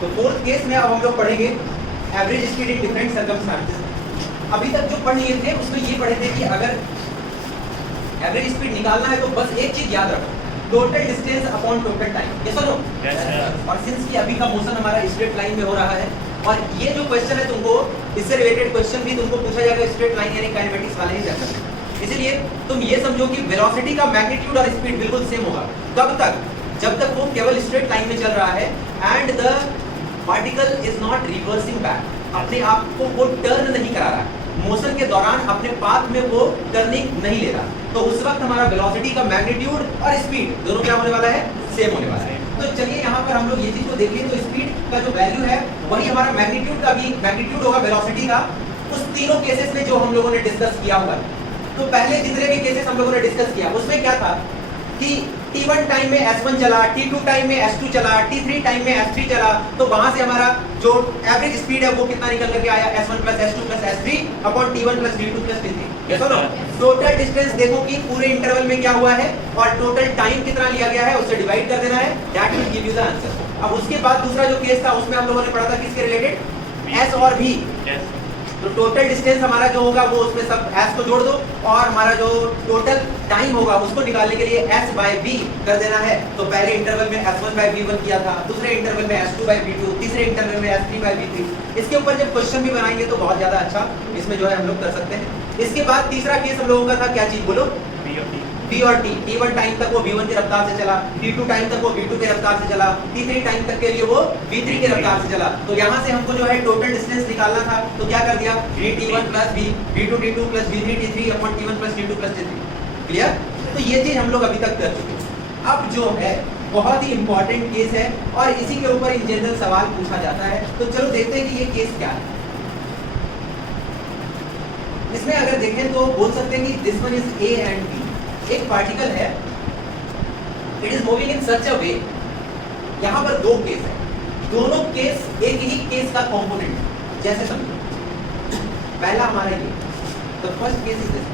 तो fourth case में अब हम लोग पढ़ेंगे average speed in different circumstances. अभी तक जो पढ़ लिए थे उसमें ये पढ़े थे कि अगर एवरेज स्पीड निकालना है तो बस एक चीज याद रखो, total distance upon total time. ये सुनो, और सिंस कि अभी का मोशन हमारा स्ट्रेट लाइन में हो रहा है, और ये जो क्वेश्चन है तुमको इससे रिलेटेड क्वेश्चन भी तुमको पूछा जाएगा स्ट्रेट लाइन यानी काइनेमेटिक्स वाले ही चैप्टर में। इसलिए तुम ये समझो कि वेलोसिटी का मैग्नीट्यूड और स्पीड बिल्कुल सेम होगा। कब तक? जब तक वो केवल स्ट्रेट लाइन में चल रहा है and the particle is not reversing back, अपने आप को वो टर्न नहीं करा रहा है, मोशन के दौरान अपने पाथ में वो टर्निंग नहीं ले रहा, तो उस वक्त हमारा वेलोसिटी का मैग्नीट्यूड और स्पीड दोनों क्या होने वाला है? सेम होने वाला है। तो चलिए यहाँ पर हम लोग ये चीज को देख लिए, तो स्पीड का जो वैल्यू है वही हमारा मैग्नीट्यूड का भी मैग्नीट्यूड होगा वेलोसिटी का, उस तीनों केसेस में जो हम लोगों ने डिस्कस किया हुआ। तो पहले जितने भी केसेस हम लोगों ने डिस्कस किया उसमें क्या था कि t1 टाइम में s1 चला, t2 टाइम में s2 चला, t3 टाइम में s3 चला, तो वहां से हमारा जो एवरेज स्पीड है वो कितना निकल करके आया? s1 + s2 + s3 upon t1 + t2 + t3। ये सुनो, टोटल डिस्टेंस देखो कि पूरे इंटरवल में क्या हुआ है और टोटल टाइम कितना लिया गया है उससे डिवाइड कर देना है, that will give you the answer. अब उसके बाद दूसरा जो केस था उसमें हम लोगों ने पढ़ा था किसके रिलेटेड? s और v। तो टोटल डिस्टेंस हमारा जो होगा वो उसमें सब s को जोड़ दो और हमारा जो टोटल टाइम होगा उसको निकालने के लिए s/v कर देना है। तो पहले इंटरवल में s1/v1 किया था, दूसरे इंटरवल में s2/v2, तीसरे इंटरवल में s3/v3। इसके ऊपर जब क्वेश्चन भी बनाएंगे तो बहुत ज्यादा अच्छा इसमें जो है हम लोग कर सकते हैं। इसके बाद तीसरा केस हम लोगों का था, क्या चीज बोलो? v और t। t1 टाइम तक वो v1 की रफ्तार से चला, t2 टाइम तक वो v2 की रफ्तार से चला, t3 टाइम तक के लिए वो v3 की रफ्तार से चला। तो यहाँ से हमको जो है टोटल डिस्टेंस निकालना था, तो क्या कर दिया? vt1 + v, v2 t2 + v3 t3 upon t1 + t2 + t3। Clear? तो ये चीज हम लोग अभी तक कर चुके हैं। अब जो है बहुत ही इंपॉर्टेंट केस है और इसी के ऊपर इन जनरल सवाल पूछा जाता है। तो चलो देखते हैं कि ये केस क्या है। इसमें अगर देखें तो बोल सकते हैं कि this one is a and b। एक पार्टिकल है, इट इज मूविंग इन सच अ वे। यहाँ पर दो केस है, दोनों केस एक ही केस का कंपोनेंट है। जैसे समझो, पहला हमारा ये, तो फर्स्ट केस इज दिस।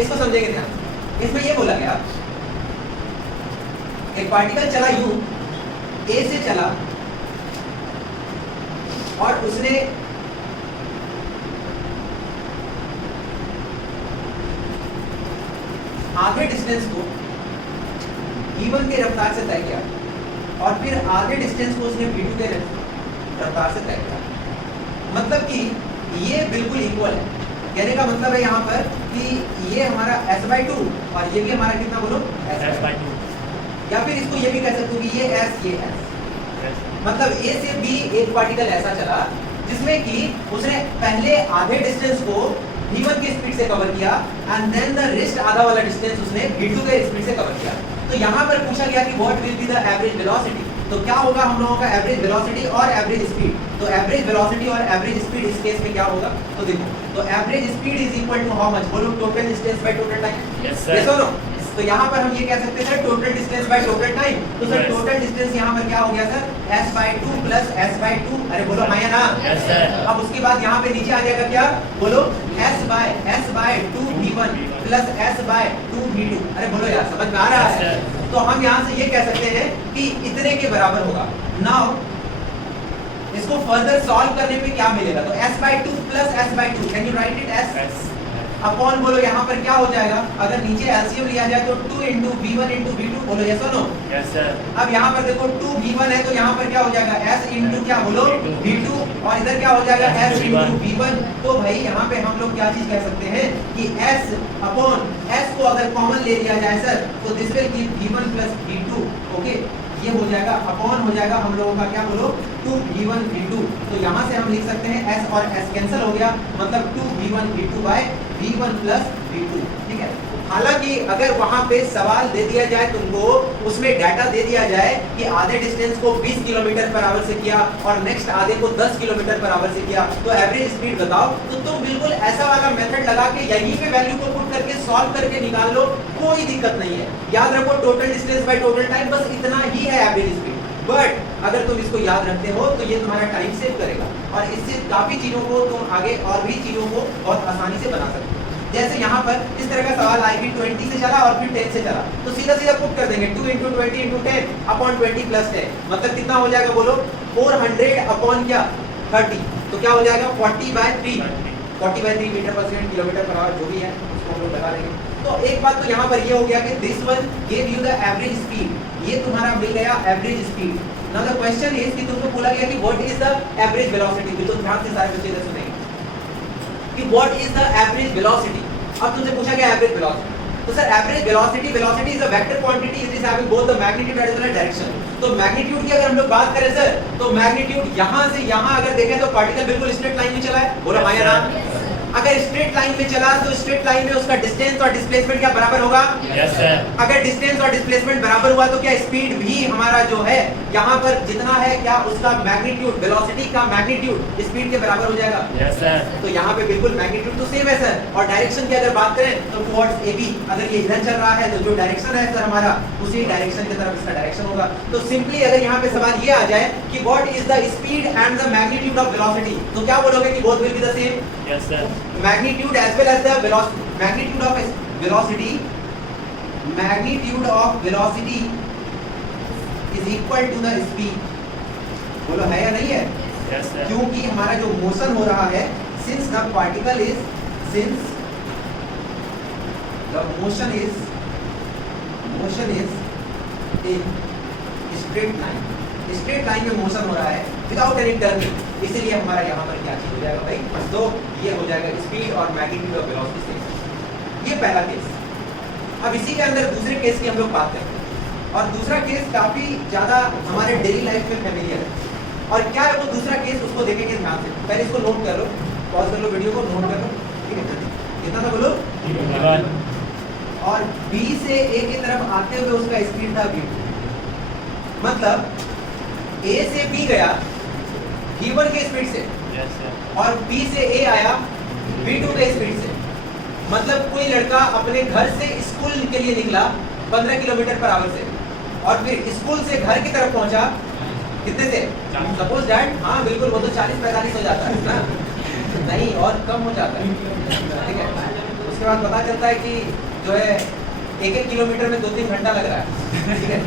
इसको समझेंगे ध्यान से। इसमें ये बोला गया एक पार्टिकल चला यूं, ए से चला और उसने आधे डिस्टेंस को v1 के रफ्तार से तय किया और फिर आधे डिस्टेंस को उसने v2 के रफ्तार से तय किया। मतलब कि ये बिल्कुल इक्वल है। कहने का मतलब है यहाँ पर कि ये हमारा s/2 और ये भी हमारा कितना बोलो? s/2। या फिर इसको ये भी कह सकते हो कि ये s, ये s। मतलब a से b एक पार्टिकल ऐसा चला जिसमें कि उसने पहले आधे डिस्टेंस को v1 की स्पीड से कवर किया एंड देन द रेस्ट आधा वाला डिस्टेंस उसने v2 के स्पीड से कवर किया। तो यहाँ पर पूछा गया कि what will be the average velocity. तो क्या होगा हम लोगों का एवरेज वेलोसिटी और एवरेज स्पीड? तो एवरेज वेलोसिटी और एवरेज स्पीड इस केस में क्या होगा? तो देखो, तो average speed is equal to how much? बोलो, total distance by total time. Yes sir. तो यहाँ पर हम ये कह सकते हैं sir total distance by total time. तो सर टोटल डिस्टेंस यहाँ पर क्या हो गया सर? s/2 + s/2। अरे बोलो हाँ या ना? Yes sir. अब उसके बाद यहाँ पे नीचे आ जाएगा क्या? बोलो s/2 v1 + s/2 v2। अरे बोलो यार, समझ में आ रहा है? तो हम यहाँ से ये कह सकते हैं कि इतने के बराबर होगा। नाउ इसको फर्दर सॉल्व करने पे क्या मिलेगा? तो s/2 + s/2, can you right it S upon, बोलो यहाँ पर क्या हो जाएगा? अगर नीचे एलसीएम लिया जाए तो 2 × v1 × v2। बोलो यस और नो? Yes sir. अब यहाँ पर देखो 2 v1 है तो यहाँ पर क्या हो जाएगा? s × क्या बोलो? v2। और इधर क्या हो जाएगा? s × v1। तो भाई यहाँ पे हम लोग क्या चीज कह सकते हैं कि s अपॉन s को अगर कॉमन ले लिया जाए सर तो this will give v1 + v2। Okay, ये हो जाएगा अपॉन हो जाएगा हम लोगों का क्या बोलो? 2v1 v2। तो यहाँ से हम लिख सकते हैं s और s कैंसिल हो गया, मतलब 2v1 v2 v1 + v2। ठीक है। हालांकि अगर वहां पे सवाल दे दिया जाए तुमको, उसमें डाटा दे दिया जाए कि आधे डिस्टेंस को 20 km/h से किया और नेक्स्ट आधे को 10 km/h से किया, तो एवरेज स्पीड बताओ, तो तुम बिल्कुल ऐसा वाला मेथड लगा के यहीं पे वैल्यू को पुट करके सॉल्व करके निकाल लो, कोई दिक्कत नहीं है। याद रखो total distance by total time, बस इतना ही है एवरेज स्पीड। बट अगर तुम इसको याद रखते हो तो ये तुम्हारा टाइम सेव करेगा और इससे काफी चीजों को तुम आगे और भी चीजों को बहुत आसानी से बना सकते हो। जैसे यहाँ पर इस तरह का सवाल आए कि 20 से चला और फिर 10 से चला, तो सीधा सीधा पुट कर देंगे 2 × 20 × 10 अपॉन 20 + 10, मतलब कितना हो जाएगा बोलो 400 अपॉन क्या 30, तो क्या हो जाएगा 40/3 मीटर पर सेकंड किलोमीटर पर आवर जो भी है उसको हम लोग लगा देंगे। तो एक बात तो यहाँ पर ये हो गया कि this one give you the average speed, ये तुम्हारा मिल गया average speed. Now the question is कि तुमको बोला गया कि what is the average velocity, बिल्कुल ध्यान से सारे बच्चे इधर सुनेंगे कि what is the average velocity. अब तुमसे पूछा गया एवरेज वेलोसिटी, तो sir average velocity is a vector quantity it is having both the magnitude as well as direction. तो मैग्नीट्यूड की अगर हम लोग बात करें सर, तो मैग्नीट्यूड यहाँ से यहाँ अगर देखें तो पार्टिकल बिल्कुल स्ट्रेट लाइन में चला है, बोलो हाँ या ना। अगर स्ट्रेट लाइन में चला तो स्ट्रेट लाइन में उसका डिस्टेंस और डिस्प्लेसमेंट क्या बराबर होगा? Yes sir. अगर डिस्टेंस और डिस्प्लेसमेंट बराबर हुआ तो क्या स्पीड भी हमारा जो है यहाँ पर जितना है क्या उसका मैग्नीट्यूड वेलोसिटी का मैग्नीट्यूड स्पीड के बराबर हो जाएगा? Yes sir. तो यहाँ पे बिल्कुल मैग्नीट्यूड तो सेम है सर, और डायरेक्शन की अगर बात करें तो टुवर्ड्स AB, अगर ये इधर चल रहा है तो जो डायरेक्शन है सर हमारा उसी डायरेक्शन की तरफ इसका डायरेक्शन होगा। तो सिंपली अगर यहाँ पे सवाल ये आ जाए कि what is the speed and the magnitude of velocity, तो क्या बोलोगे कि both will be the same? Yes sir. Magnitude as well as the velocity, magnitude of velocity is equal to the speed, बोलो है या नहीं है? Yes sir. क्योंकि हमारा जो मोशन हो रहा है since the motion is in straight line में मोशन हो रहा है विदाउट एनी टर्निंग, इसीलिए हमारा यहाँ पर क्या चीज हो जाएगा भाई, तो ये हो जाएगा स्पीड और मैग्नीट्यूड ऑफ वेलोसिटी। ये पहला केस। अब इसी के अंदर दूसरे केस की हम लोग बात करते हैं, और दूसरा केस काफी ज्यादा हमारे डेली लाइफ में फेमिलियर है। और क्या है वो दूसरा केस, उसको देखेंगे ध्यान से। पहले इसको नोट कर लो, पॉज कर लो वीडियो को, नोट कर लो, ठीक है? कितना था बोलो? और B से A की तरफ आते हुए उसका स्पीड था v2, मतलब A से B गया v1 के स्पीड से, यस सर। और B से A आया v2 के स्पीड से। मतलब कोई लड़का अपने घर से स्कूल के लिए निकला 15 किलोमीटर पर आवर से, और फिर स्कूल से घर की तरफ पहुंचा कितने से? सपोज दैट, हाँ बिल्कुल, वो तो 40-45 हो जाता है ना, नहीं और कम हो जाता है, ठीक है? उसके बाद पता चलता है कि जो है 1-1 किलोमीटर में 2-3 घंटा लग रहा है, ठीक है?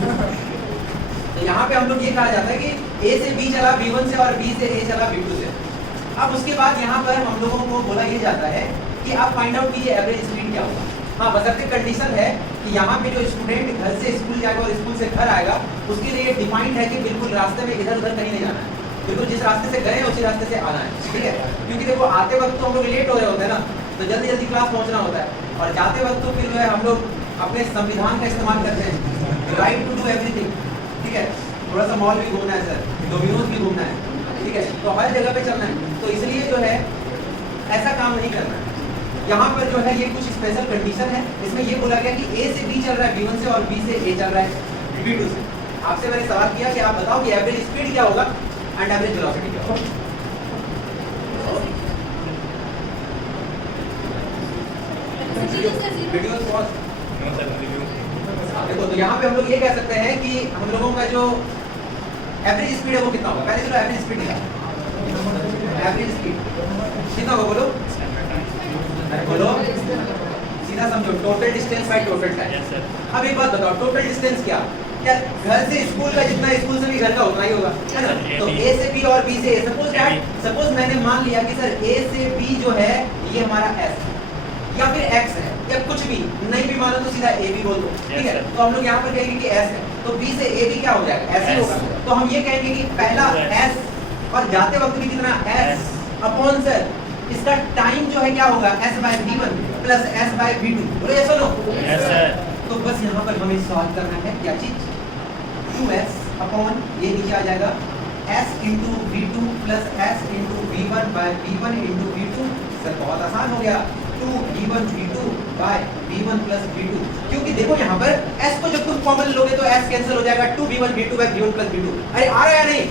तो यहाँ पे हम लोग ये कहा जाता है कि A से B चला V1 से, और B से A चला V2 से। अब उसके बाद यहाँ पर हम लोगों को बोला ये जाता है कि आप फाइंड आउट कीजिए एवरेज स्पीड क्या होगा। हाँ, बशर्ते कंडीशन है कि यहाँ पे जो स्टूडेंट घर से स्कूल जाएगा और स्कूल से घर आएगा, उसके लिए डिफाइंड है कि बिल्कुल रास्ते में इधर उधर कहीं नहीं जाना है, बिल्कुल जिस रास्ते से गए उसी रास्ते से आना है, ठीक है? क्योंकि देखो आते वक्त तो हम लोग लेट हो रहे होते हैं ना, तो जल्दी जल्दी क्लास पहुँचना होता है, और जाते वक्त तो फिर जो है हम लोग अपने संविधान का इस्तेमाल करते हैं, राइट टू डू एवरीथिंग, ठीक है? थोड़ा सा मॉल भी घूमना है सर, डोमिनोज भी घूमना है, ठीक है? तो हर जगह पे चलना है, तो इसलिए जो है ऐसा काम नहीं करना है। यहाँ पर जो है ये कुछ स्पेशल कंडीशन है, इसमें ये बोला गया कि A से B चल रहा है V1 से, और B से A चल रहा है V2 से। आपसे मैंने सवाल किया कि आप बताओ कि एवरेज स्पीड क्या होगा एंड एवरेज वेलोसिटी क्या होगा। Video pause. देखो, तो यहाँ पे हम लोग ये कह सकते हैं कि हम लोगों का जो एवरेज स्पीड है वो कितना होगा। पहले चलो एवरेज स्पीड निकालो, एवरेज स्पीड कितना होगा बोलो? बोलो, सीधा समझो, total distance by total time. अब एक बात बताओ, टोटल डिस्टेंस क्या घर से स्कूल का जितना स्कूल से भी घर का उतना ही होगा, है ना? तो A से B और B से A, सपोज मैंने मान लिया कि सर A से B जो है ये हमारा S या फिर X है, या कुछ भी नहीं भी मानो तो सीधा AB बोल दो, ठीक है? तो हम लोग यहाँ पर कहेंगे कि S है, तो B से AB क्या हो जाएगा? S ही होगा। तो हम ये कहेंगे कि पहला S, और जाते वक्त भी कितना S अपॉन सर इसका टाइम जो है क्या होगा? S/V1 plus S/V2। बोलो यस और नो? Yes sir. तो बस यहाँ पर हमें सॉल्व करना है क्या चीज? 2S अपॉन ये नीचे आ जाएगा S into V2 plus S into V1 by V1 into V2। Sir बहुत आसान हो गया, 2V1 V2 bye V1 plus V2। क्योंकि देखो यहाँ पर S को जब तुम कॉमन लोगे तो S कैंसिल हो जाएगा, 2V1 V2 bye V1 plus V2। अरे आ रहा है या नहीं?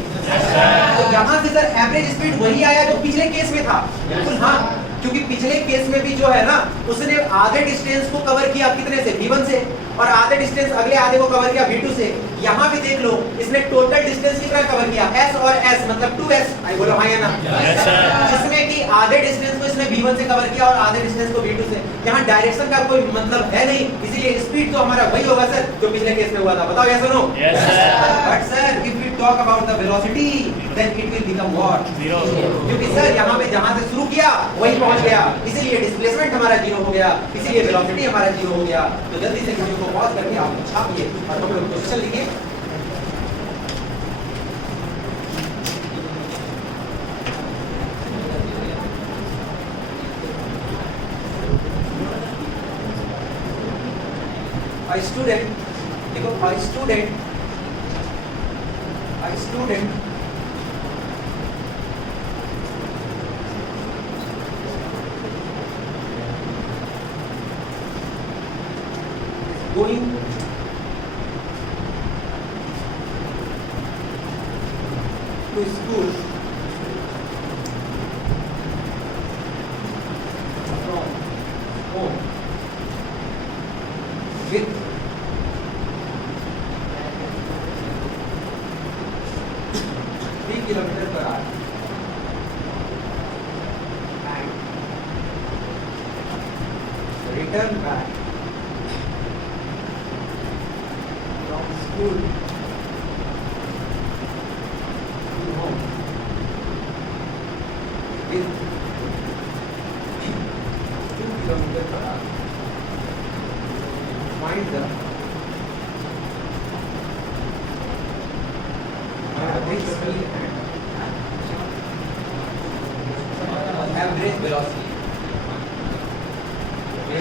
तो यहाँ से सर एवरेज स्पीड वही आया जो पिछले केस में था, बिल्कुल हाँ, क्योंकि पिछले केस में भी जो है ना उसने आधे डिस्टेंस को कवर किया कितने से v1 से और आधे डिस्टेंस अगले आधे को कवर किया v2 से। यहाँ भी देख लो इसने टोटल डिस्टेंस कितना कवर किया s और s मतलब 2s। आई बोलो हाँ या ना? Yes, sir. जिसमें कि आधे डिस्टेंस को इसने v1 से कवर किया और आधे डिस्टेंस को v2 से। यहाँ डायरेक्शन का कोई मतलब है नहीं, इसीलिए स्पीड तो हमारा वही होगा सर जो पिछले केस में हुआ था। बताओ यस और no? Yes, sir. But sir if we talk about the velocity then it will become what? Zero. क्योंकि सर यहाँ पे जहाँ से शुरू किया वहीं पहुंच गया, इसीलिए डिस्प्लेसमेंट हमारा जीरो हो गया, इसीलिए वेलोसिटी हमारा जीरो हो गया। तो जल्दी से वीडियो को पॉज करके आप छापिए और हम लोग क्वेश्चन लिखिए। A student, देखो a student going to school from home with 3 kilometers per hour and return back from school to home with 2 kilometers per hour. Find the average speed and average velocity.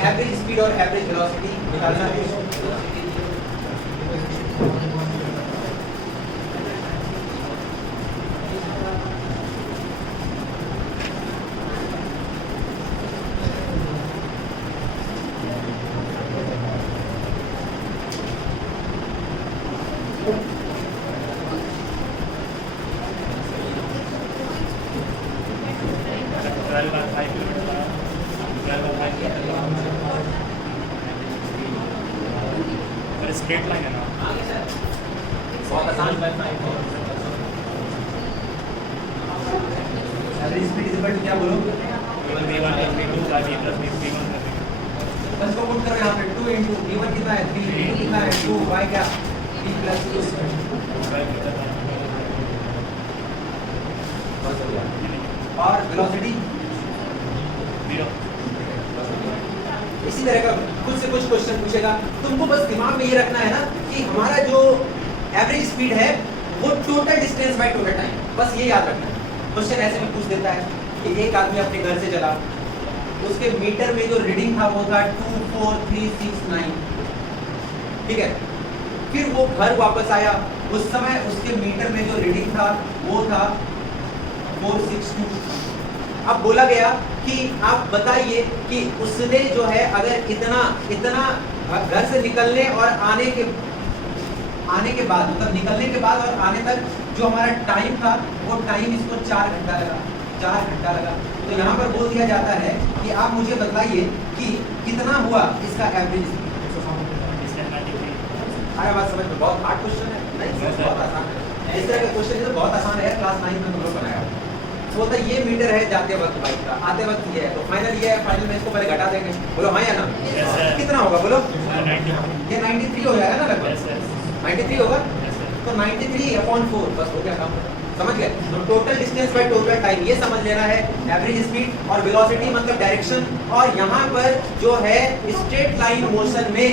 Average speed और average velocity निकालना है। Straight line है ना? बहुत आसान। Average speed is equal to क्या बोलो? v1 + v2 + v + v1 कर देंगे। बस को पुट करो यहाँ पे 2 * v1 कितना है 3, v2 कितना है 2, y क्या v + 2 बस हो गया। और वेलोसिटी 0। इसी तरह का कुछ से कुछ क्वेश्चन पूछेगा, तुमको बस दिमाग में ये रखना है ना कि हमारा जो एवरेज स्पीड है वो total distance by total time, बस ये याद रखना है। क्वेश्चन ऐसे भी पूछ देता है कि एक आदमी अपने घर से चला, उसके मीटर में जो रीडिंग था वो था 24369, ठीक है। फिर वो घर वापस आया, उस समय उसके मीटर में जो रीडिंग था वो था 462। अब बोला गया कि आप बताइए कि उसने जो है अगर इतना घर से निकलने और आने के बाद मतलब निकलने के बाद और आने तक जो हमारा टाइम था वो टाइम इसको 4 घंटा लगा। तो यहाँ पर बोल दिया जाता है कि आप मुझे बताइए कि कितना हुआ इसका एवरेज। अरे बात समझ में बहुत हार्ड क्वेश्चन है नहीं, बहुत आसान है। इस तरह के क्वेश्चन तो बहुत आसान है, क्लास 9 में हम लोग बनाया वो तो ये मीटर है जाते वक्त बाइक का, आते वक्त ये है, तो फाइनल ये है, फाइनल में इसको पहले घटा देंगे। बोलो हाँ या ना? Yes, sir. कितना होगा बोलो? 90। ये 93 हो जाएगा ना लगभग? Yes, sir. 93 होगा? Yes, sir. तो 93/4 बस हो गया काम, समझ गए? तो total distance by total time ये समझ लेना है। एवरेज स्पीड और वेलोसिटी मतलब डायरेक्शन, और यहाँ पर जो है स्ट्रेट लाइन मोशन में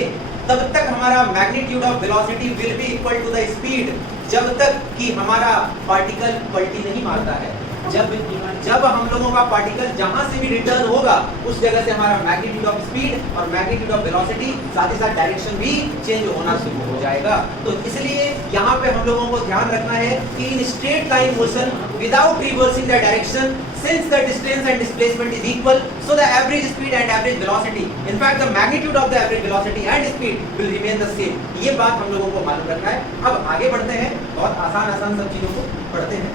तब तक हमारा magnitude of velocity will be equal to the speed जब तक कि हमारा पार्टिकल पलटी नहीं मारता है। जब हम लोगों का पार्टिकल जहां से भी रिटर्न होगा उस जगह से हमारा मैग्नीट्यूड ऑफ स्पीड और मैग्नीट्यूड ऑफ वेलोसिटी साथ ही साथ डायरेक्शन भी चेंज होना शुरू हो जाएगा। तो इसलिए यहाँ पे हम लोगों को ध्यान रखना है कि in straight line motion without reversing the direction, since the distance and displacement is equal, so the average speed and average velocity, in fact the magnitude of the average velocity and speed will remain the same। ये बात हम लोगों को मालूम रखना है। अब आगे बढ़ते हैं, बहुत आसान सब चीजों को पढ़ते हैं।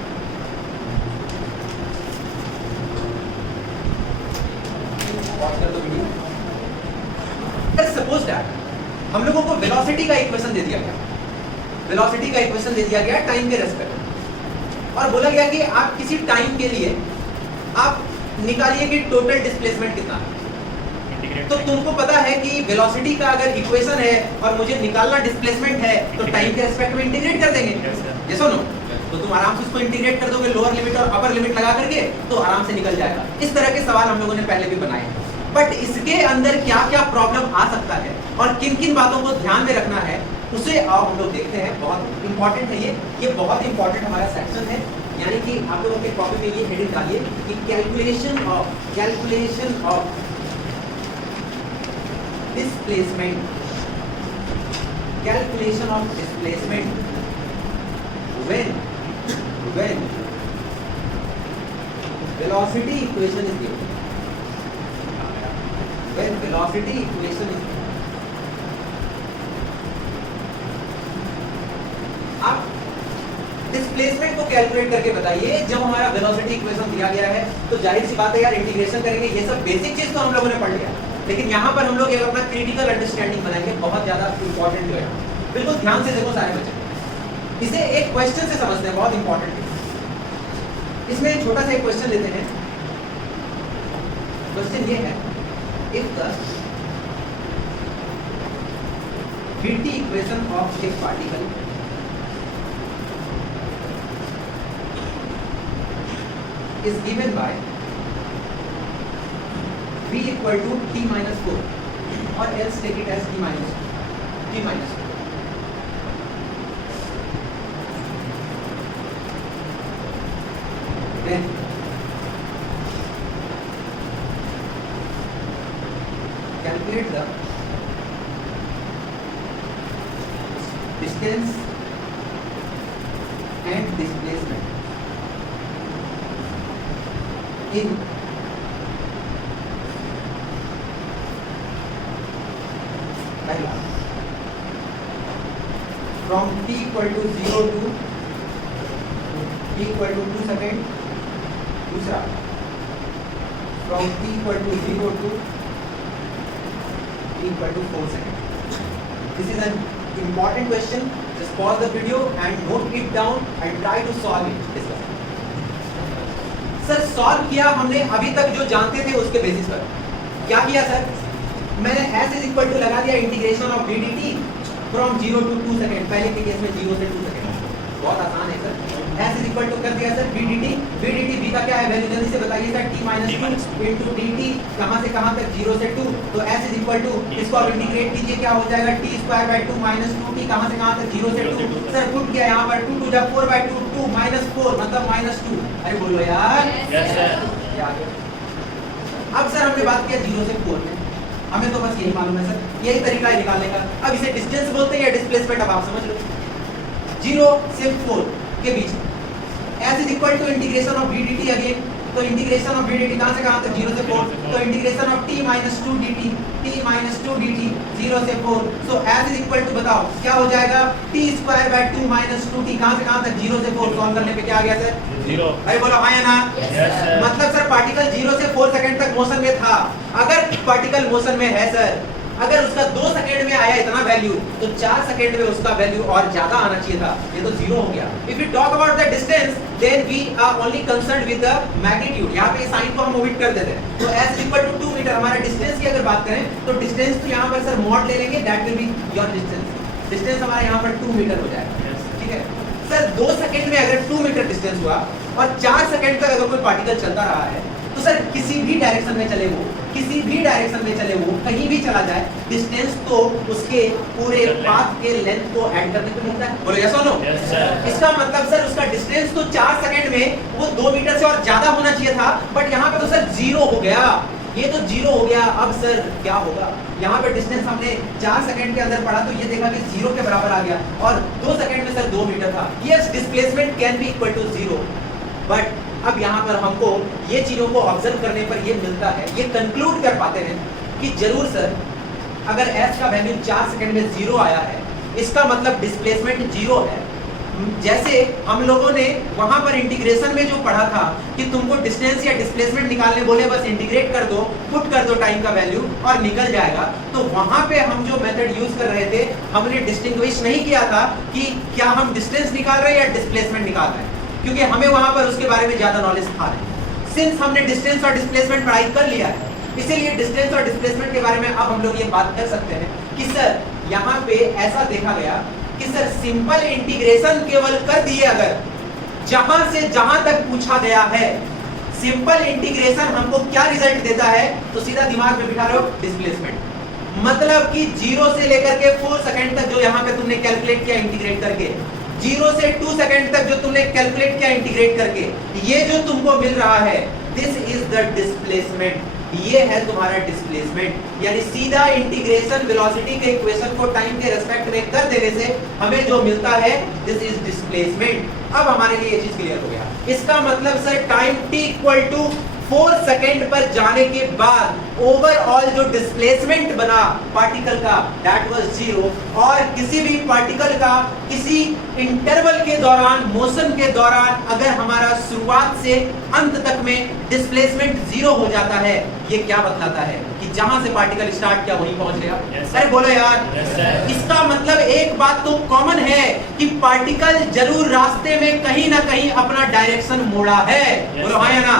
पॉज कर दो वीडियो। सपोज दैट हम लोगों को वेलोसिटी का इक्वेशन दे दिया गया, वेलोसिटी का इक्वेशन दे दिया गया टाइम के रेस्पेक्ट, और बोला गया कि आप किसी टाइम के लिए आप निकालिए कि टोटल डिस्प्लेसमेंट कितना है। तो तुमको पता है कि वेलोसिटी का अगर इक्वेशन है और मुझे निकालना डिस्प्लेसमेंट है तो टाइम के रेस्पेक्ट में इंटीग्रेट कर देंगे, ये सुनो, तो तुम आराम से उसको इंटीग्रेट कर दोगे लोअर लिमिट और अपर लिमिट लगा करके, तो आराम से निकल जाएगा। इस तरह के सवाल हम लोगों ने पहले भी बनाए हैं, बट इसके अंदर क्या क्या प्रॉब्लम आ सकता है और किन किन बातों को ध्यान में रखना है उसे आओ हम लोग देखते हैं। बहुत इंपॉर्टेंट है ये बहुत इंपॉर्टेंट हमारा सेक्शन है, यानी कि आप लोग अपने कॉपी में ये हेडिंग डालिए कि calculation of displacement, calculation of displacement when velocity equation is given, when velocity equation is given, आप डिस्प्लेसमेंट को कैलकुलेट करके बताइए। जब हमारा वेलोसिटी इक्वेशन दिया गया है तो जाहिर सी बात है यार इंटीग्रेशन करेंगे, ये सब बेसिक चीज तो हम लोगों ने पढ़ लिया, लेकिन यहाँ पर हम लोग एक अपना क्रिटिकल अंडरस्टैंडिंग बनाएंगे, बहुत ज्यादा इंपॉर्टेंट है। बिल्कुल ध्यान से देखो सारे बच्चे, इसे एक क्वेश्चन से समझते हैं, बहुत इंपॉर्टेंट है। इसमें एक छोटा सा एक क्वेश्चन लेते हैं। क्वेश्चन ये है, if the Htt equation of A particle is given by v equal to t minus 4 or else take it as t minus 4. Then calculate the distance and displacement in from t equal to 0 to t equal to 2 second, दूसरा from t equal to 0 to t equal to 4 second. This is an important question. Just pause the video and note it down and try to solve it. Sir solve किया हमने अभी तक जो जानते थे उसके basis पर। क्या किया सर? मैंने s इज इक्वल टू लगा दिया integration of ddt from 0 to 2 second, पहले के केस में 0 से 2 सेकंड, बहुत आसान है sir. s is equal to कर दिया सर ddt, v का क्या है वैल्यू जल्दी से बताइए sir, t minus 2 into dt, कहाँ से कहाँ तक 0 से 2, तो s इज इक्वल टू, इसको आप इंटीग्रेट कीजिए क्या हो जाएगा t square by 2 minus 2t, कहाँ से कहाँ तक 0 से 2, सर पुट किया यहाँ पर 2 टू जा 4 बाय 2, 2 माइनस 4 मतलब माइनस 2, अरे बोलो यार। Yes sir. अब सर हमने बात किया 0 से 4 में, हमें तो बस यही मालूम है सर, यही तरीका है निकालने का। अब इसे डिस्टेंस बोलते हैं या डिस्प्लेसमेंट, अब आप समझ लो। 0 से 4 के बीच s is equal to integration of ddt again, तो इंटीग्रेशन ऑफ ddt कहां से कहां तक 0 से 4, तो integration of t minus 2 dt, t minus 2 dt 0 से 4, सो s इज इक्वल टू बताओ क्या हो जाएगा, t square by 2 minus 2t, कहां से कहां तक 0 से 4, सॉल्व करने पे क्या आ गया सर 0। अरे बोलो हाँ या ना? Yes sir. मतलब सर पार्टिकल 0 से 4 सेकंड तक मोशन में था। अगर पार्टिकल मोशन में है सर, अगर उसका 2 सेकंड में आया इतना वैल्यू, तो 4 सेकंड में उसका वैल्यू और ज्यादा आना चाहिए था, ये तो 0 हो गया। If you talk about the distance then we are only concerned with the magnitude, यहाँ पे साइन को हम ओमिट कर देते हैं। तो s इक्वल टू 2 मीटर, हमारा डिस्टेंस की अगर बात करें तो डिस्टेंस तो यहाँ पर सर मॉड ले लेंगे, that will be your distance, distance हमारा यहाँ पर 2 मीटर हो जाएगा, ठीक है सर। 2 सेकंड में अगर 2 मीटर डिस्टेंस हुआ और 4 सेकंड तक अगर कोई पार्टिकल चलता रहा है, तो सर किसी भी डायरेक्शन में चले वो, किसी भी डायरेक्शन में चले वो, कहीं भी चला जाए, डिस्टेंस तो उसके पूरे पाथ के लेंथ को ऐड करने पे मिलता है। बोलो यस और नो? Yes sir. इसका मतलब सर उसका डिस्टेंस तो 4 सेकंड में वो 2 मीटर से और ज्यादा होना चाहिए था, बट यहाँ पे तो सर 0 हो गया, ये तो 0 हो गया। अब सर क्या होगा, यहाँ पे डिस्टेंस हमने 4 सेकंड के अंदर पढ़ा तो ये देखा कि 0 के बराबर आ गया, और 2 सेकंड में सर 2 मीटर था। Yes, displacement can be equal to 0, but अब यहाँ पर हमको ये चीजों को ऑब्जर्व करने पर ये मिलता है, ये कंक्लूड कर पाते हैं कि जरूर सर अगर s का वैल्यू 4 सेकंड में 0 आया है, इसका मतलब डिस्प्लेसमेंट 0 है, जैसे हम लोगों ने वहां पर इंटीग्रेशन में जो पढ़ा था कि तुमको डिस्टेंस या डिस्प्लेसमेंट निकालने बोले, बस इंटीग्रेट कर दो, पुट कर दो टाइम का वैल्यू और निकल जाएगा। तो वहां पे हम जो मेथड यूज कर रहे थे, हमने डिस्टिंग्विश नहीं किया था कि क्या हम डिस्टेंस निकाल रहे हैं या डिस्प्लेसमेंट निकाल रहे हैं, क्योंकि हमें वहां पर उसके बारे में ज्यादा नॉलेज था नहीं। सिंस हमने डिस्टेंस और डिस्प्लेसमेंट पढ़ाई कर लिया है, इसीलिए डिस्टेंस और डिस्प्लेसमेंट के बारे में अब हम लोग ये बात कर सकते हैं कि सर यहाँ पे ऐसा देखा गया कि सर सिंपल इंटीग्रेशन केवल कर दिए, अगर जहां से जहां तक पूछा गया है, सिंपल इंटीग्रेशन हमको क्या रिजल्ट देता है, तो सीधा दिमाग में बिठा रहे हो डिस्प्लेसमेंट। मतलब कि 0 से लेकर के 4 सेकंड तक जो यहाँ पे तुमने कैलकुलेट किया इंटीग्रेट करके, 0 से 2 सेकंड तक जो तुमने कैलकुलेट किया इंटीग्रेट करके, ये जो तुमको मिल रहा है, दिस इज द डिस्प्लेसमेंट। ये है तुम्हारा डिस्प्लेसमेंट, यानी सीधा इंटीग्रेशन वेलोसिटी के इक्वेशन को टाइम के रेस्पेक्ट में कर देने से हमें जो मिलता है, दिस इज डिस्प्लेसमेंट। अब हमारे लिए ये चीज क्लियर हो गया। इसका मतलब sir time t equal to 4 second पर जाने के बाद ओवरऑल जो डिस्प्लेसमेंट बना पार्टिकल का, दैट वाज 0। और किसी भी पार्टिकल का किसी इंटरवल के दौरान, मोशन के दौरान, अगर हमारा शुरुआत से अंत तक में डिस्प्लेसमेंट 0 हो जाता है, ये क्या बतलाता है कि जहां से पार्टिकल स्टार्ट किया वहीं पहुंच गया। अरे बोलो यार, इसका मतलब एक बात तो कॉमन है कि पार्टिकल जरूर रास्ते में कहीं ना कहीं अपना डायरेक्शन मोड़ा है। बोलो हाँ या ना?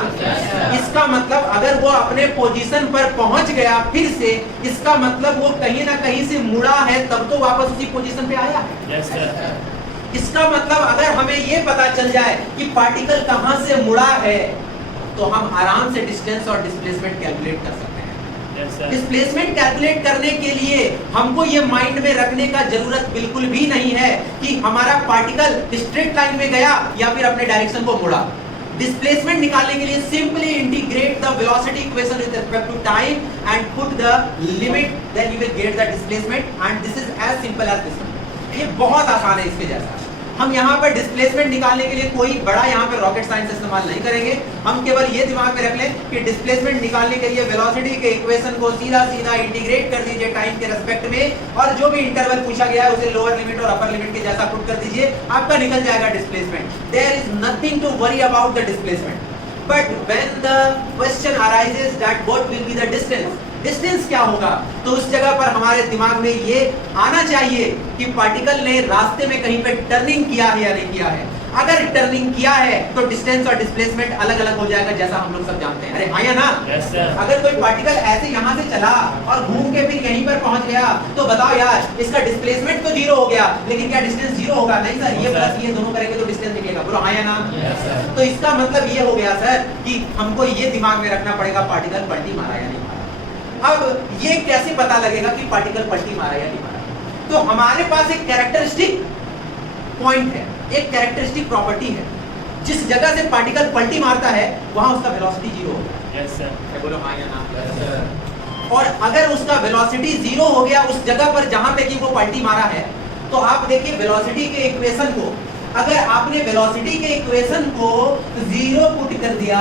इसका मतलब अगर वो अपने पोजीशन पर पहुंच गया फिर से, इसका मतलब वो कहीं ना कहीं से मुड़ा है, तब तो वापस उसी पोजीशन पे आया है। इसका मतलब अगर हमें ये पता चल जाए कि पार्टिकल कहां से मुड़ा है, तो हम आराम से डिस्टेंस और डिस्प्लेसमेंट कैलकुलेट कर सकते हैं। डिस्प्लेसमेंट कैलकुलेट करने के लिए हमको ये माइंड में रखने का जरूरत बिल्कुल भी नहीं है कि हमारा पार्टिकल स्ट्रेट लाइन में गया या फिर अपने डायरेक्शन को मुड़ा। डिस्प्लेसमेंट निकालने के लिए simply integrate the velocity equation with respect to time and put the limit, then you will get the displacement and this is as simple as this. ये बहुत आसान है इसके जैसा। हम यहाँ पर डिस्प्लेसमेंट निकालने के लिए कोई बड़ा यहाँ पे रॉकेट साइंस इस्तेमाल नहीं करेंगे। हम केवल ये दिमाग में रख लें कि डिस्प्लेसमेंट निकालने के लिए वेलोसिटी के इक्वेशन को सीधा सीधा इंटीग्रेट कर दीजिए टाइम के रेस्पेक्ट में, और जो भी इंटरवल पूछा गया है उसे लोअर लिमिट और अपर लिमिट के जैसा पुट कर दीजिए, आपका निकल जाएगा displacement. There is nothing to worry about the displacement. But when the question arises that what will be the distance, distance क्या होगा, तो उस जगह पर हमारे दिमाग में ये आना चाहिए कि पार्टिकल ने रास्ते में कहीं पे टर्निंग किया है या नहीं किया है। अगर टर्निंग किया है तो डिस्टेंस और डिस्प्लेसमेंट अलग अलग हो जाएगा, जैसा हम लोग सब जानते हैं। अरे हाँ या ना? yes, अगर कोई पार्टिकल ऐसे यहाँ से चला और घूम के फिर यहीं पर पहुंच गया, तो बताओ यार, इसका डिस्प्लेसमेंट तो 0 हो गया, लेकिन क्या डिस्टेंस 0 होगा? नहीं सर, ये प्लस ये दोनों करेंगे तो डिस्टेंस निकलेगा। बोलो हाँ या ना? yes, तो इसका मतलब ये हो गया सर कि हमको ये दिमाग में रखना पड़ेगा पार्टिकल पलटी मारा या नहीं मारा। अब ये कैसे पता लगेगा कि पार्टिकल पलटी मारा या नहीं मारा? तो हमारे पास एक कैरेक्टरिस्टिक पॉइंट है, एक कैरेक्टरिस्टिक प्रॉपर्टी है। जिस जगह से पार्टिकल पलटी मारता है वहां उसका वेलोसिटी 0 होगा। yes, sir. बोलो हाँ या ना? yes, sir. और अगर उसका वेलोसिटी 0 हो गया उस जगह पर जहां पे कि वो पलटी मारा है, तो आप देखिए वेलोसिटी के इक्वेशन को, अगर आपने वेलोसिटी के इक्वेशन को 0 पुट कर दिया,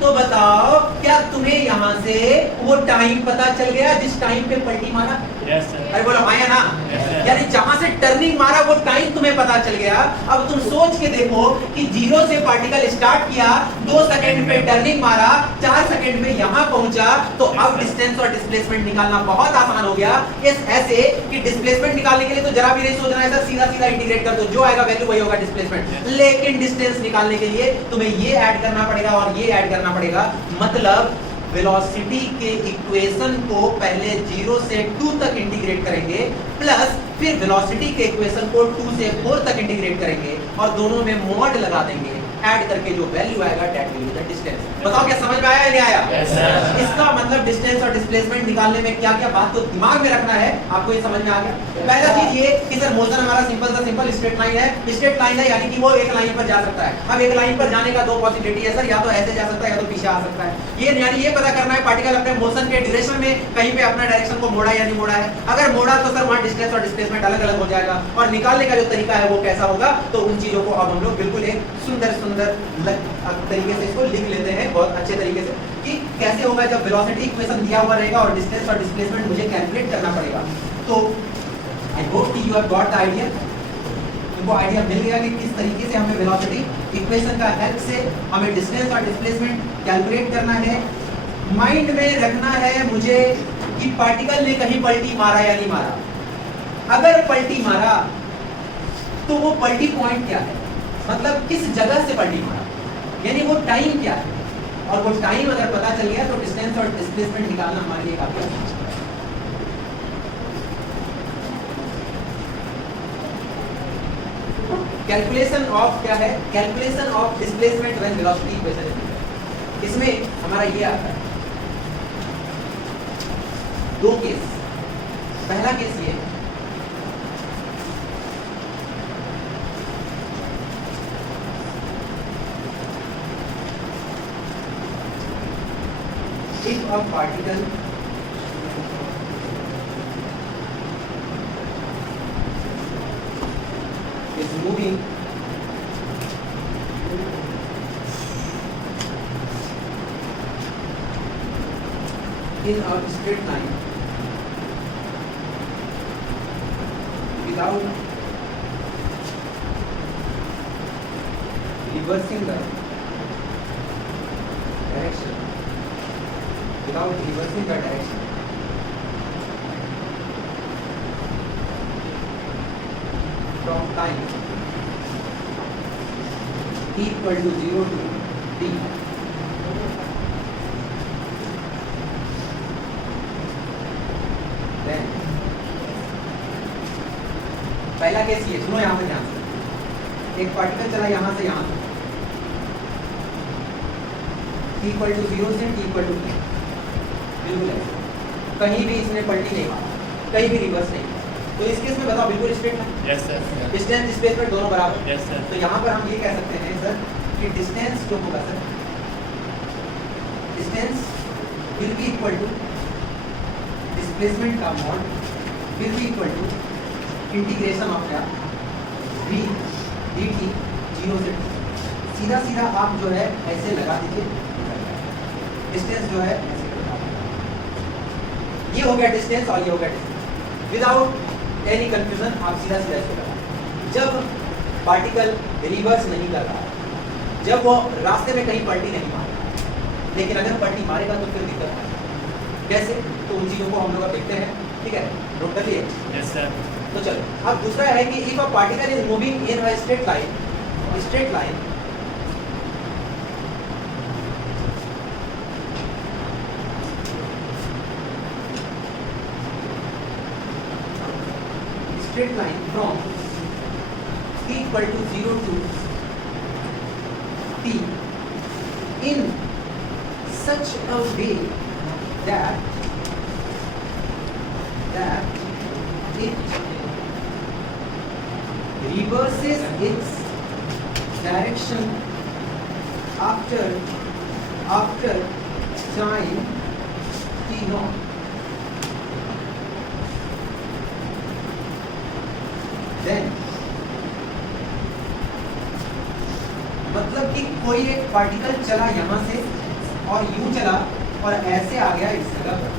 तो बताओ क्या तुम्हें यहाँ से वो टाइम पता चल गया जिस टाइम पे पलटी मारा? yes, sir. अरे बोलो हाँ या ना? yes, sir. यानी जहां से टर्निंग मारा वो टाइम तुम्हें पता चल गया। अब तुम सोच के देखो कि 0 से पार्टिकल स्टार्ट किया, 2 सेकंड पे टर्निंग मारा, 4 सेकंड में यहां पहुंचा, तो अब डिस्टेंस और डिस्प्लेसमेंट निकालना बहुत आसान हो गया। इस ऐसे कि डिस्प्लेसमेंट निकालने के लिए तो जरा भी नहीं सोचना है सर, सीधा सीधा इंटीग्रेट कर दो, जो आएगा वैल्यू वही होगा डिस्प्लेसमेंट। लेकिन डिस्टेंस निकालने के लिए तुम्हें ये ऐड करना पड़ेगा और ये ऐड करना पड़ेगा। मतलब वेलोसिटी के इक्वेशन को पहले 0 से 2 तक इंटीग्रेट करेंगे, प्लस फिर वेलोसिटी के इक्वेशन को 2 से 4 तक इंटीग्रेट करेंगे और दोनों में मॉड लगा देंगे, ऐड करके जो वैल्यू आएगा that will be the distance. बताओ क्या समझ में आया या नहीं आया? yes, sir. इसका मतलब डिस्टेंस और डिस्प्लेसमेंट निकालने में क्या क्या बात को दिमाग में रखना है, आपको ये समझ में आ गया? पहला चीज ये कि सर मोशन हमारा सिंपल सा सिंपल स्ट्रेट लाइन है, स्ट्रेट लाइन है यानी कि वो एक लाइन पर जा सकता है। अब एक लाइन पर जाने का 2 पॉसिबिलिटी है सर, या तो ऐसे जा सकता है या तो पीछे आ सकता है। ये यानी ये पता करना है पार्टिकल अपने मोशन के डायरेक्शन में कहीं पे अपना डायरेक्शन को मोड़ा या नहीं मोड़ा है। अगर मोड़ा तो सर वहां डिस्टेंस और डिस्प्लेसमेंट अलग अलग हो जाएगा, और निकालने का जो तरीका है वो कैसा होगा, तो उन चीजों को अब हम लोग बिल्कुल एक सुंदर सुंदर तरीके से इसको लिख लेते हैं, बहुत अच्छे तरीके से, कि कैसे होगा जब वेलोसिटी इक्वेशन दिया हुआ रहेगा और डिस्टेंस और डिस्प्लेसमेंट मुझे कैलकुलेट करना पड़ेगा। तो आई होप कि you have got the idea. तुमको आइडिया मिल गया कि किस तरीके से हमें वेलोसिटी इक्वेशन का हेल्प से हमें डिस्टेंस और डिस्प्लेसमेंट कैलकुलेट करना है। माइंड में रखना है मुझे कि पार्टिकल ने कहीं पलटी मारा या नहीं मारा। अगर पलटी मारा तो वो पलटी पॉइंट क्या है, मतलब किस जगह से पलटी मारा, यानी वो टाइम क्या है, और वो टाइम अगर पता चल गया तो डिस्टेंस और डिस्प्लेसमेंट निकालना हमारे लिए काफी आसान है। कैलकुलेशन ऑफ क्या है, calculation of displacement when velocity equation is given. इसमें हमारा ये आता है दो केस। पहला केस ये if a particle is moving in a straight line without reversing the direction, without reversing the direction, from time t equal to 0 to t, then पहला case ये सुनो, यहाँ पे ध्यान से, एक पार्टिकल चला यहाँ से यहाँ तक t equal to 0 से t equal to t, बिल्कुल ऐसे, कहीं भी इसने पलटी नहीं मारा, कहीं भी रिवर्स नहीं किया। तो इस केस में बताओ बिल्कुल स्ट्रेट है। Yes sir. डिस्टेंस डिस्प्लेसमेंट दोनों बराबर। Yes sir. तो यहाँ पर हम ये कह सकते हैं सर कि डिस्टेंस जो होगा sir, distance will be equal to displacement का mod will be equal to integration of क्या v dt 0 से t। सीधा सीधा आप जो है ऐसे लगा दीजिए, डिस्टेंस जो है ऐसे लगा दीजिए। ये हो गया डिस्टेंस और ये हो गया डिस्टेंस, विदाउट एनी कंफ्यूजन आप सीधा सीधा इसको लगा। जब पार्टिकल रिवर्स नहीं कर रहा है, जब वो रास्ते में कहीं पलटी नहीं मार रहा है, लेकिन अगर पलटी मारेगा तो फिर दिक्कत है। कैसे, तो उन चीज़ों को हम लोग देखते हैं। ठीक है, नोट कर लिए। Yes sir. तो चलो अब दूसरा है कि if a particle is moving in a straight line, straight line straight line from t equal to 0 to t in such a way that it reverses its direction after time t naught। Then मतलब कि कोई एक particle चला यहाँ से और यूं चला और ऐसे आ गया इस जगह पर,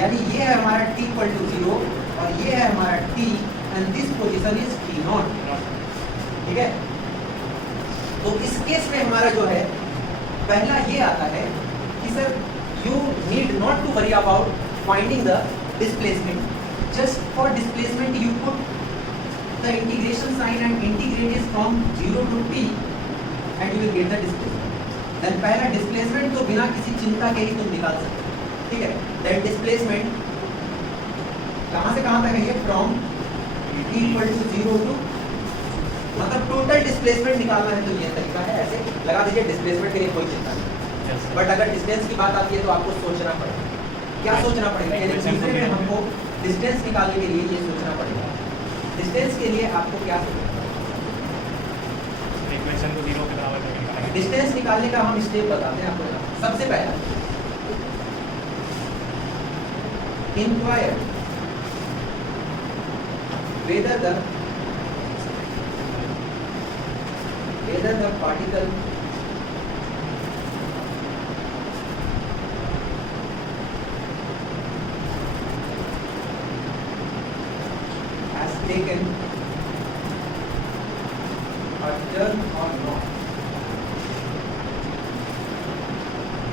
यानी ये है हमारा t इक्वल टू 0 और ये है हमारा t and this position is t not. ठीक है, तो इस केस में हमारा जो है पहला ये आता है कि sir you need not to worry about finding the displacement. Just for displacement you put the integration sign and integrate is from 0 to t and you will get the displacement। Then पहला displacement तो बिना किसी चिंता के ही तुम निकाल सकते हो। ठीक है, then displacement कहाँ से कहाँ तक है ये, from t equal to 0 to, मतलब total displacement निकालना है तो ये तरीका है, ऐसे लगा दीजिए। displacement के लिए कोई चिंता नहीं, बट अगर distance की बात आती है तो आपको सोचना पड़ेगा। क्या सोचना पड़ेगा, यानी दूसरे में हमको डिस्टेंस निकालने के लिए ये सोचना पड़ेगा। डिस्टेंस के लिए आपको क्या सोचना पड़ेगा, इक्वेशन को 0 के बराबर करके निकालेंगे। डिस्टेंस निकालने का हम स्टेप बताते हैं आपको। सबसे पहला inquire whether the particle has taken a turn or not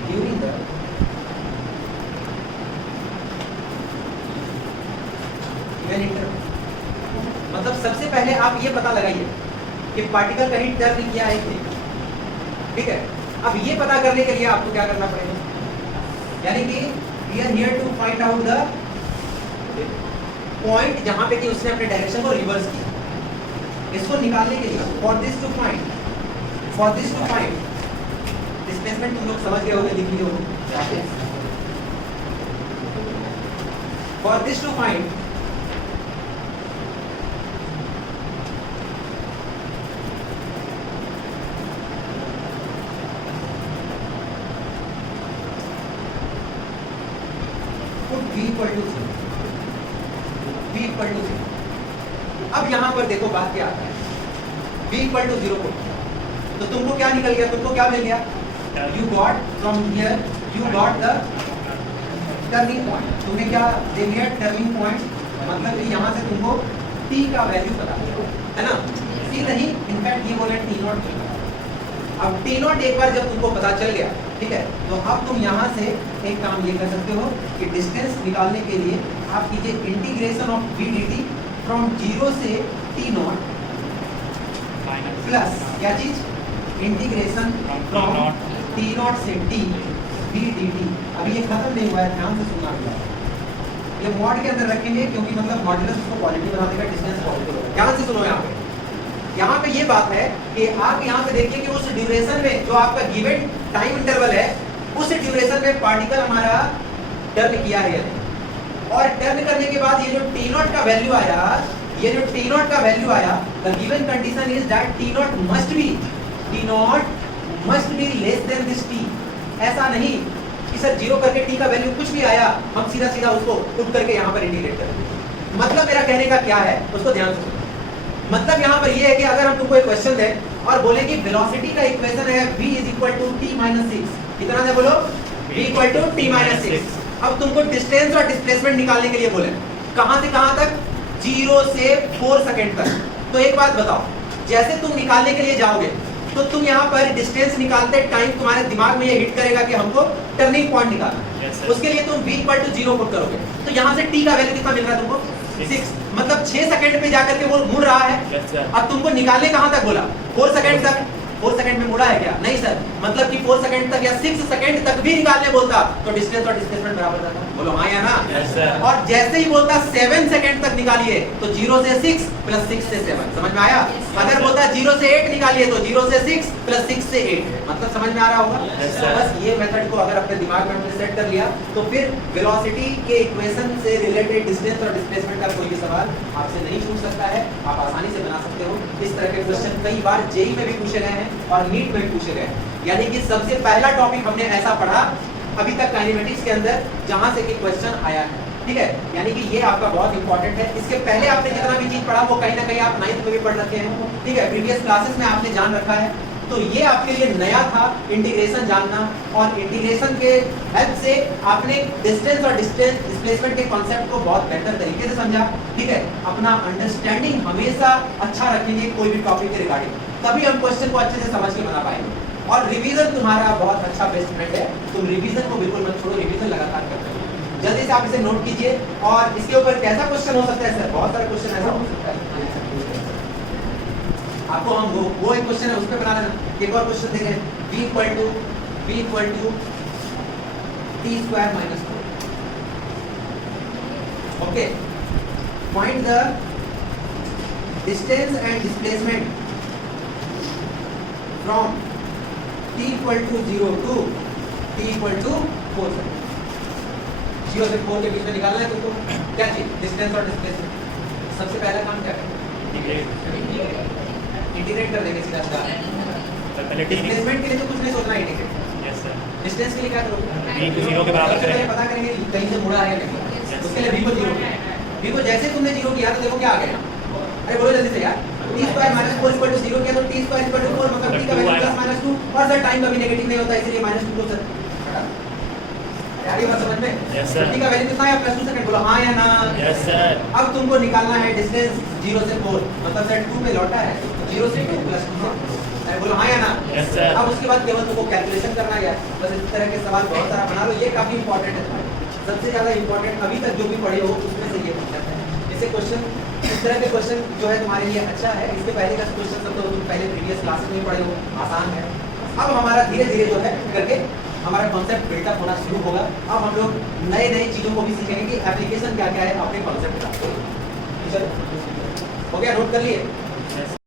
during the given interval। मतलब सबसे पहले आप ये पता लगाइए कि पार्टिकल कहीं टर्न किया है कि नहीं, ठीक है। अब ये पता करने के लिए आपको क्या करना पड़ेगा, यानी कि we are here to find out the point जहां पे कि उसने अपने डायरेक्शन को रिवर्स किया। इसको निकालने के लिए for this to find displacement तुम लोग समझ गए होंगे, लिख लिए होंगे। for this to find put v equal to 0, v equal to 0। अब यहां पर देखो बात क्या आता है, v equal to 0 को तो तुमको क्या निकल गया, तुमको क्या मिल गया, you got from here you got the turning point। तुमने क्या दे लिया, टर्निंग पॉइंट, मतलब कि यहां से तुमको t का वैल्यू पता है ना, t नहीं इनफैक्ट ये बोले t नॉट। अब t नॉट एक बार जब तुमको पता चल गया, ठीक है, तो अब तुम यहां से एक काम ये कर सकते हो कि डिस्टेंस निकालने के लिए आप कीजिए integration of v dt from 0 से t नॉट प्लस क्या चीज, इंटीग्रेशन फ्रॉम t नॉट से t v dt। अभी ये खत्म नहीं हुआ है, ध्यान से सुनना होगा, ये मॉड के अंदर रखेंगे क्योंकि मतलब मॉडुलस उसको क्वालिटी बना देगा, डिस्टेंस पॉजिटिव होगा। ध्यान से सुनो, यहाँ पे ये बात है कि आप यहाँ पे देखिए कि उस ड्यूरेशन में जो आपका गिवन टाइम इंटरवल है, उस ड्यूरेशन में पार्टिकल हमारा टर्न किया है या नहीं। और टर्न करने के बाद ये जो t नॉट का वैल्यू आया, ये जो t नॉट का वैल्यू आया, the given condition is that t not must be less than this t। ऐसा नहीं कि सर जीरो करके t का वैल्यू कुछ भी आया, हम सीधा सीधा उसको पुट करके यहाँ पर इंटीग्रेट करेंगे। मतलब मेरा कहने का क्या है, उसको ध्यान से सुनो। मतलब यहाँ पर ये है कि अगर हम तुमको एक क्वेश्चन दें और बोले कि वेलोसिटी का इक्वेशन है v = t-6, कितना है बोलो, v = t-6। अब तुमको डिस्टेंस और डिस्प्लेसमेंट निकालने के लिए बोले, कहां से कहां तक, 0 से 4 सेकंड तक। तो एक बात बताओ, जैसे तुम निकालने के लिए जाओगे तो तुम यहाँ पर डिस्टेंस निकालते टाइम तुम्हारे दिमाग में ये हिट करेगा कि हमको टर्निंग पॉइंट निकालना है। उसके लिए तुम v = 0 पुट करोगे, तो यहाँ से t का वैल्यू कितना मिल रहा है तुमको, 6। मतलब 6 सेकंड पे जाकर के वो मुड़ रहा है। अब तुमको निकालने कहां तक बोला, 4 सेकंड तक। 4 सेकंड में मुड़ा है क्या, नहीं सर, मतलब कि 4 सेकंड तक या 6 सेकंड तक भी निकालने बोलता तो डिस्टेंस और डिस्प्लेसमेंट बराबर रहता, बोलो हाँ या ना। और जैसे ही बोलता 7 सेकंड तक निकालिए तो 0 से 6 प्लस 6 से 7, समझ में आया। अगर बोलता 0 से 8 निकालिए तो 0 से 6 प्लस 6 से 8, मतलब समझ में आ रहा होगा। बस ये मेथड को अगर अपने दिमाग में हमने सेट कर लिया तो फिर वेलोसिटी के इक्वेशन से रिलेटेड डिस्टेंस और डिस्प्लेसमेंट का कोई भी सवाल आपसे नहीं छूट सकता है, आप आसानी से बना सकते हो। इस तरह के क्वेश्चन कई बार जेईई में भी पूछे गए हैं और नीट में भी पूछे गए हैं। यानी कि सबसे पहला टॉपिक हमने ऐसा पढ़ा अभी तक काइनेमेटिक्स के अंदर जहां से कि क्वेश्चन आया है, ठीक है। यानी कि ये आपका बहुत इंपॉर्टेंट है। इसके पहले आपने जितना भी चीज पढ़ा वो कहीं ना कहीं आप 9th में भी पढ़ रखे हैं, ठीक है, प्रीवियस क्लासेस में आपने जान रखा है। तो ये आपके लिए नया था इंटीग्रेशन जानना, और इंटीग्रेशन के हेल्प से आपने डिस्टेंस और डिस्प्लेसमेंट के कॉन्सेप्ट को बहुत बेहतर तरीके से समझा, ठीक है। अपना अंडरस्टैंडिंग हमेशा अच्छा रखेंगे कोई भी टॉपिक के रिगार्डिंग, तभी हम क्वेश्चन को अच्छे से समझ के बना पाएंगे। और रिवीजन तुम्हारा बहुत अच्छा बेस्ट फ्रेंड है, तुम रिवीजन को बिल्कुल मत छोड़ो, रिवीजन लगातार करते रहो। जल्दी से आप इसे नोट कीजिए। और इसके ऊपर कैसा क्वेश्चन हो सकता है सर, बहुत सारा क्वेश्चन ऐसा हो सकता है, आपको हम वो एक क्वेश्चन है उस पर बना लेना। एक और क्वेश्चन देख रहे हैं, v = t² - 4। Okay, find the distance and displacement from t = 0 to t = 4 second. 0 से 4 के बीच में निकालना है तुमको क्या चीज, डिस्टेंस और डिस्प्लेसमेंट। सबसे पहला काम क्या करें, इंटीग्रेट कर देंगे सीधा सीधा। पहले डिस्प्लेसमेंट के लिए तो कुछ नहीं सोचना, इंटीग्रेट। यस सर, डिस्टेंस के लिए क्या करोगे, v को 0 के बराबर करेंगे, पता करेंगे कहीं से मुड़ा है या नहीं। उसके लिए v को 0, v को जैसे तुमने 0 किया तो देखो क्या आ गया। अरे बोलो जल्दी से यार, t² - 4 = 0 किया तो t² = 4, मतलब t का वैल्यू +-2। और सर टाइम कभी नेगेटिव नहीं होता, इसलिए -2 को सर हटा। यारी बात समझ में? Yes, sir. 50 का वैल्यू कितना है? +2 सेकंड, बोलो हाँ या ना। Yes sir. अब तुमको निकालना है डिस्टेंस 0 से 4, मतलब सेट 2 पे लौटा है, 0 से 2 +2 से 4। अरे बोलो हाँ या ना। Yes sir. अब उसके बाद केवल तुमको कैलकुलेशन करना है। बस इस तरह के सवाल बहुत सारा बना लो, ये काफी इंपॉर्टेंट है तुम्हारे। सबसे ज्यादा इंपॉर्टेंट अभी तक जो भी पढ़े हो उसमें से ये पूछा है। इससे क्वेश्चन, इस तरह के क्वेश्चन जो है तुम्हारे लिए अच्छा है। इसके पहले का क्वेश्चन सब तो तुम पहले प्रीवियस क्लासेस में पढ़े हो, आसान है। अब हमारा धीरे धीरे जो है करके हमारा कॉन्सेप्ट बिल्डअप होना शुरू होगा। अब हम लोग नए नई चीज़ों को भी सीखेंगे कि एप्लीकेशन क्या क्या है अपने कॉन्सेप्ट का। चलो हो गया, नोट कर लिए?